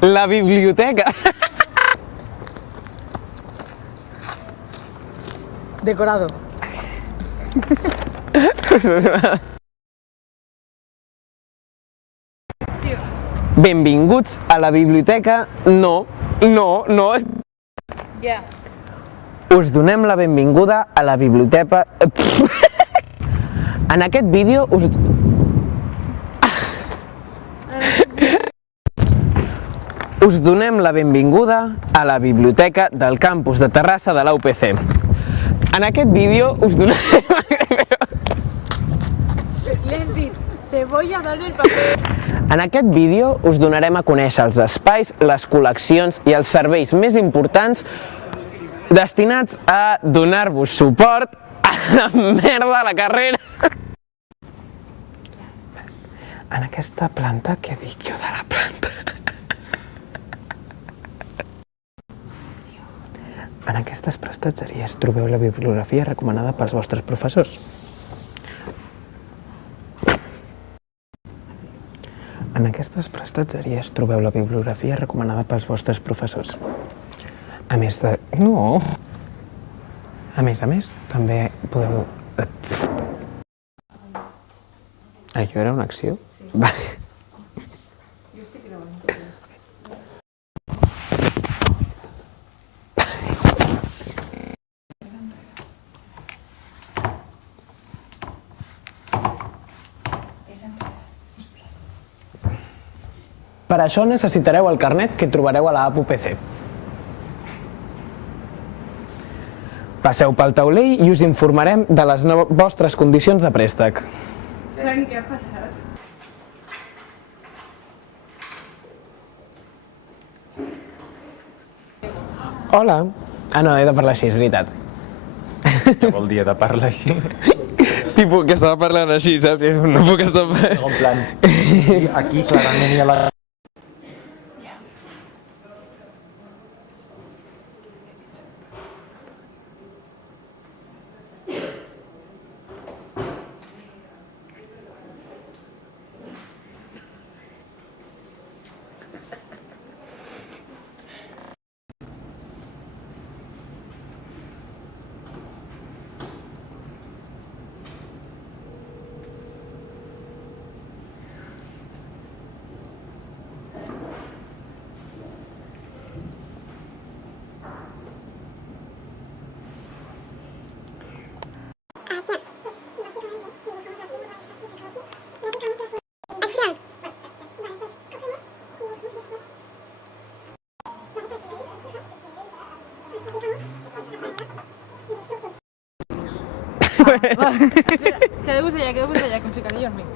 La biblioteca. Decorado. Benvinguts a la biblioteca. No. Ja. Us donem la benvinguda a la biblioteca... En aquest vídeo us donem la benvinguda a la biblioteca del campus de Terrassa de la UPC. En aquest vídeo us donarem... Le has dit, te voy a dar el papel. En aquest vídeo us donarem a conèixer els espais, les col·leccions i els serveis més importants destinats a donar-vos suport a la merda de la carrera. En aquesta planta, què dic jo de la planta? En aquestes prestatgeries trobeu la bibliografia recomanada pels vostres professors. En aquestes prestatgeries trobeu la bibliografia recomanada pels vostres professors. A més de... No! A més, també podeu... Això era una acció? Sí. Vale. Jo estic gravant tot això. Per això necessitareu el carnet que trobareu a la app UPC. Passeu pel taulell i us informarem de les vostres condicions de préstec. Saben què ha passat? Hola. Ah, no, he de parlar així, és veritat. Què vol dir de parlar així? Tipo, que estava parlant així, saps? No puc estar... En plan, aquí clarament hi ha la... Quedeu-vos allà, que em ficaré jo al mig.